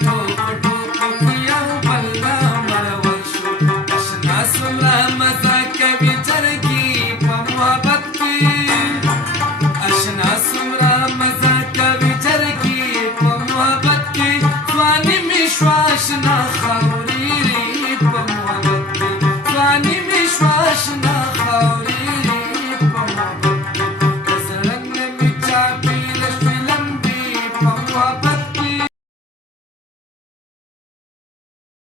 ټوپ ټوپ کې یو بل مرول شو اشنا څومره مزه کوي جرګې په محبت کې اشنا څومره مزه کوي جرګې په محبت کې ځواني مې شوه اشنا خاوره